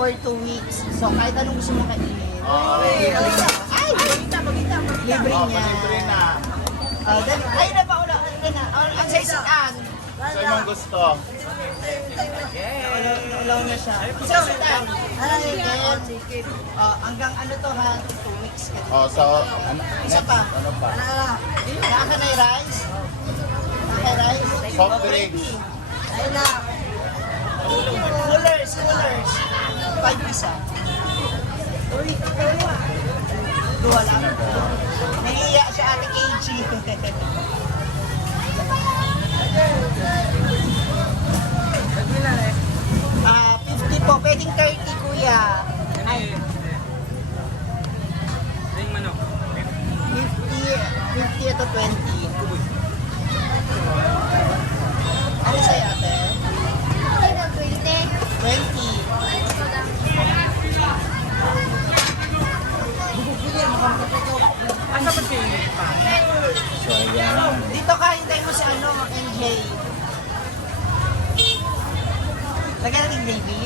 for 2 weeks. So, kahit anong gusto mo kainin. Ay! Libre niya. Libre na. Dali. Ay, napaula. Ang saisitan. So, yung gusto. Ulaw na siya. Saisitan. Hanggang ano to ha? 2 weeks ka din. So, Isa pa. Ano pa? Nakakanay rice. Nakakanay rice. Soft drinks. Coolers. 5 isa. Duwa lang. Nahiya siya ate KG. 50 po. Pwedeng 30 kuya. Ay. 50 ito 20. Ano sa'yo ate? 20. So, ayan. Dito ka, hintayin mo si ano, NJ. Lagyan natin gravy.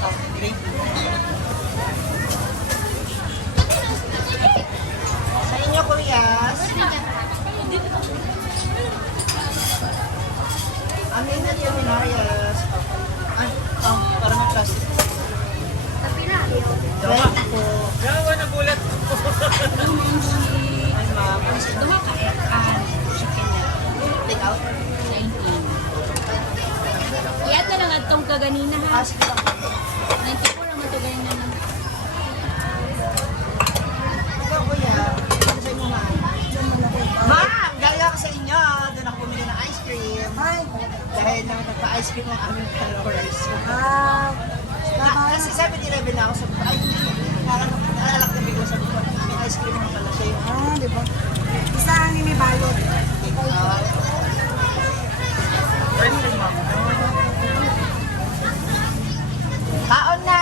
Oh, gravy. Sa inyo, Kurias. Amin na yung Minarias. Para may plastic. 20 po. Gawa na bulat. Ay, ma'am. Duha ka chicken na Take out. 19. Iyat na lang atong kaganina ha. Ask lang. 94 ang ito ganina na. Ikaw, kuya. Ano sa inyo, ma'am? Ma'am, galing ako sa inyo. Doon ako bumili ng ice cream. Dahil nang nagpa-ice cream ang aming followers. Kasi 7-Eleven na ako sa ay, naalak na bigla sa buwan. May ice cream na pala siya yun. Di ba? Isa ang may balot. Taon na!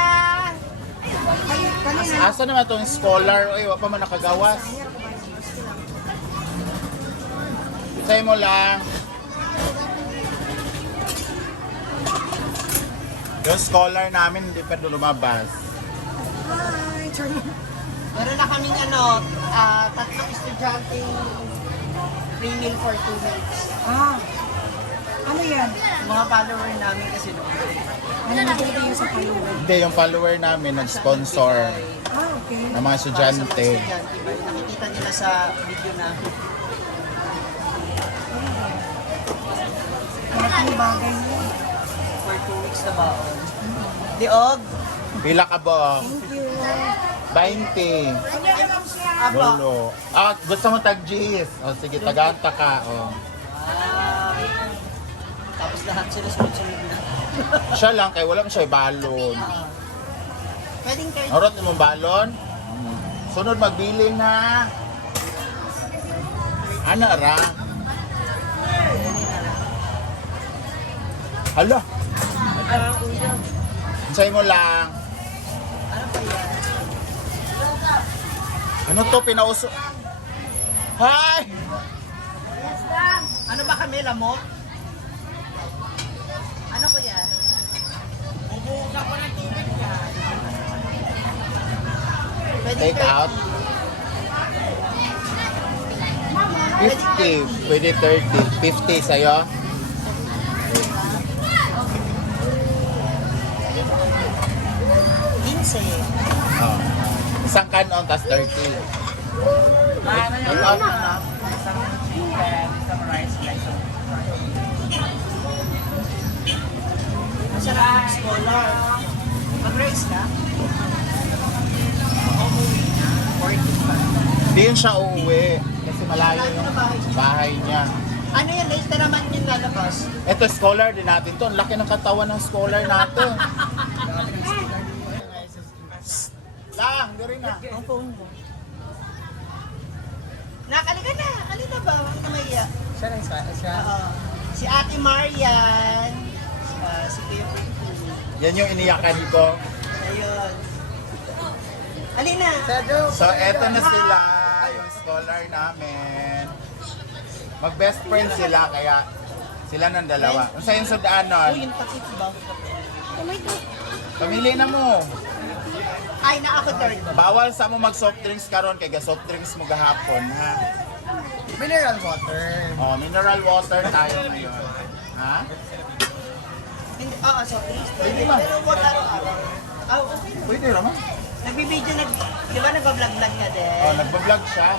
Kanina. Asa naman itong scholar? Uy, wala pa man nakagawas. Say mo lang. Yung scholar namin hindi pa doon lumabas. Hi, Charlie. Meron na kaming ano, tatlong estudyanteng free meal for 2 weeks. Ano yan? Mga follower namin kasi doon. Ano nabili yung sa payuwan? Hindi, yung follower namin nag-sponsor Okay. ng mga estudyante. Nakikita nila sa video na Ano bagay mo? for 2 weeks na baon. Diog! Pila ka ba? Thank you. 20. Aba! Gulo. Gusto mo tag-G's? O sige, tagaanta ka. O. Tapos lahat sila sunod-sunod na. Siya lang, kay wala mo siya balon. Pwedeng kayo. Harot mo balon? Sunod magbiling na. Ano ra? Hala. Say mo lang. Ano pa yan? Ano to pinauso? Hi! Ano ba kami, lamok? Ano ko yan? Bubuhusan ko ng tubig yan. Pwede Take out. 50. Pwede 30. 50 sa'yo. Linse. Oh. Isang kanon, tas 30. Ano yung Take out. isang chicken, isang rice, isang Masarap yung scholar. Mag-race ka? Hindi yun siya uuwi. Kasi malayo yung bahay niya. Ano yan? Late na naman yung lalabas. Ito, scholar din natin to. Ang laki ng katawan ng scholar natin. Lang, di rin na. Ang phone mo. Nakalika na. Alina ba? Huwag ka mahiya. Siya lang siya. Si Ate Marian. Si Kuya Pinky. Yan yung iniyakan ko. Ayun. Alina. So, eto na sila. Yung scholar namin. Mag-best friend sila, kaya sila ng dalawa. Kung sa yung sudaanon, Uy, yung takip ba? pamili na mo. Ay, na ako 30. Bawal sa mo mag soft drinks karon kay ga soft drinks mo gahapon ha. Mineral water. Oh, mineral water tayo ngayon. Ha? Hindi, oo, so, Pwede ba? pero wag araw-araw. Ah, okay. Pwede naman. Nagbibideo, di ba nagbablog-vlog ka din? Oh, nagba-vlog siya.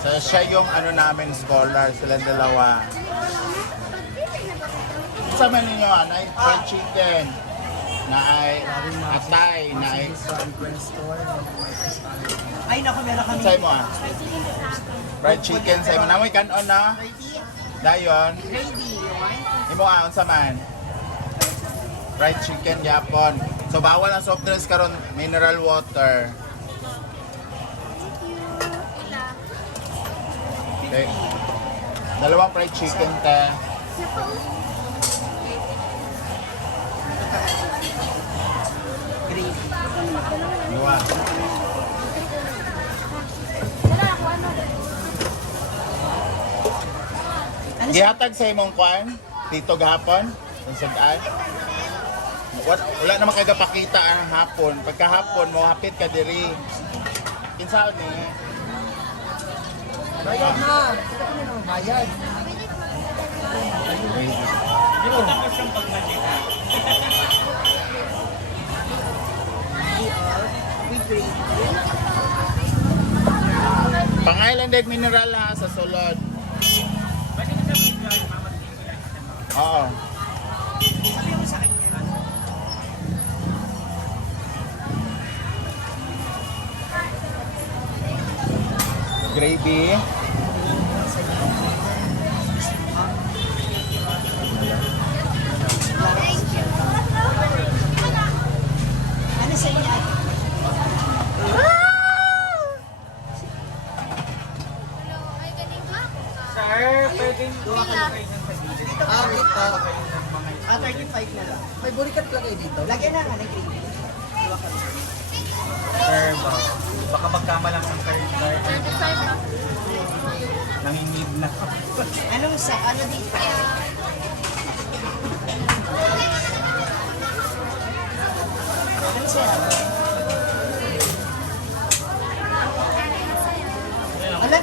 So siya yung ano namin scholar, sila dalawa. Sama ninyo, anay, fried chicken. Na ay atay, na ay Ay, naku, meron kami. say mo ah. Fried chicken say mo namoy kanon na. 30. Dayon, Gravy, right? imo aon sa man. Fried chicken yapon. So bawal ang soft drinks karon, mineral water. Okay. Dalawang fried chicken te. Gravy. Iwa. Ano sa... Gihatag sa imong kwan dito gahapon ang sudan. Wala naman kay gapakita ang hapon. Pagkahapon mo hapit ka diri. Kinsa ni? Bayad na. Bayad. With gravy. Pangailan deg mineral ha sa sulod. Oo. Sabi mo sa kanya. Gravy. Ano sa inyo? Sir, pwedeng duwa ka sa gilid. Ito. 35 na lang. May burikat lang kayo dito. Lagyan na nga ng gravy. Sir, baka magkama lang ng third card. Nangingib na. Anong sa, ano dito? Ano sa? Alam,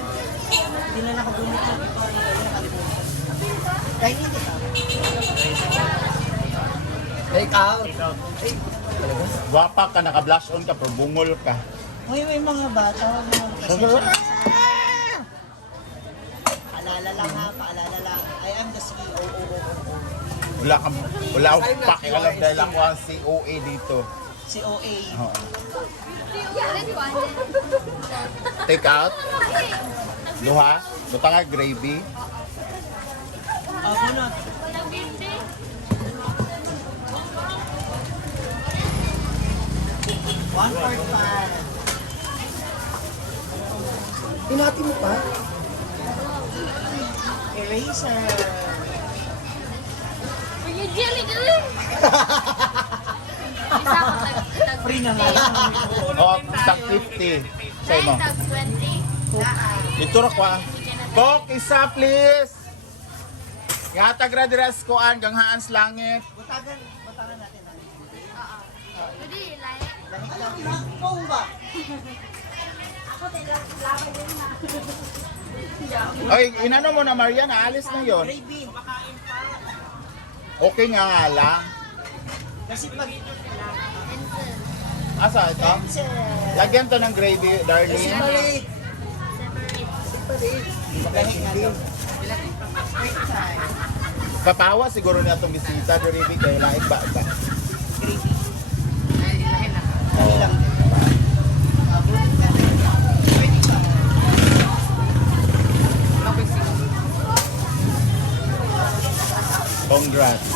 hindi na nakabunit na ito. Dahil hindi ka. Take out. Gwapa ka, naka-blush on ka, pero bungol ka. Uy, may mga bata. Mga paalala lang ha, paalala lang. I am the CEO. Wala kang akong pakialam dahil ako ang COA dito. COA. Oo. Take out. Duha. Butang nga gravy. Bunot. One for five. Hinati mo pa? Eraser. Free na nga lang. Oh, tag 50. Say mo. Dito ra kwa. Coke isa please. Yatag ra dira sa kuan ganghaan sa langit. Butagan natin. Lahit lang. Kung ba? Oy, inano mo na Marian, aalis na 'yon. Gravy. Okay nga nga lang. Kasi pag... Asa ito? Lagyan to ng gravy, darling. Separate. Lahit nga daw. Papawa siguro na itong bisita, Doribi, kaya laing ba? Gravy. Dali lang. Pwede ba? Congrats.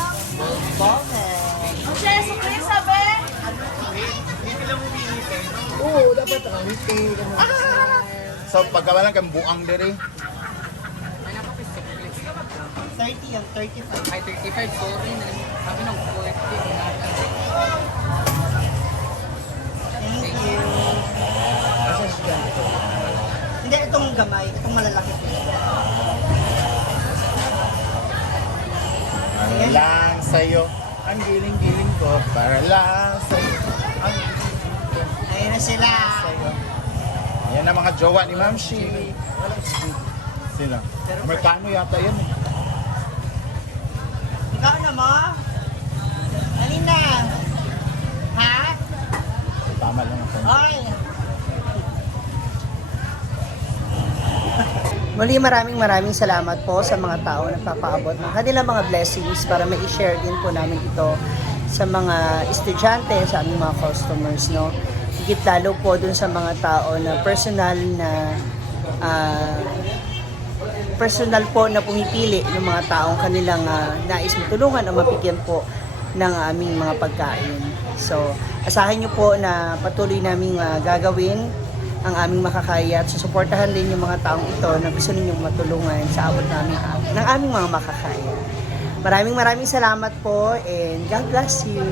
Oo, dapat nakangiti. So, pagkawalan kang buang diri. 30 yung 35. Ay, 35, sorry. Sabi ng kulit. Thank you. Hindi, itong gamay. Itong malalaki. Para lang sa'yo, ang giling-giling ko. Para lang sa'yo, ang na sila. Yan ang mga jowa ni Ma'am Shi. Sila. Amerikano yata yan eh. Ikaw na mo? Alina? Ha? Tama lang ako. Oy! Muli maraming salamat po sa mga tao na nagpapaabot ng kanilang mga blessings para mai-share din po namin ito sa mga estudyante, sa aming mga customers, no? Higit lalo po dun sa mga tao na personal po na pumipili ng mga taong kanilang nais matulungan o mabigyan po ng aming mga pagkain. So, asahan nyo po na patuloy naming gagawin ang aming makakaya at susuportahan din yung mga taong ito na gusto ninyong matulungan sa abot namin ng aming mga makakaya. Maraming salamat po and God bless you.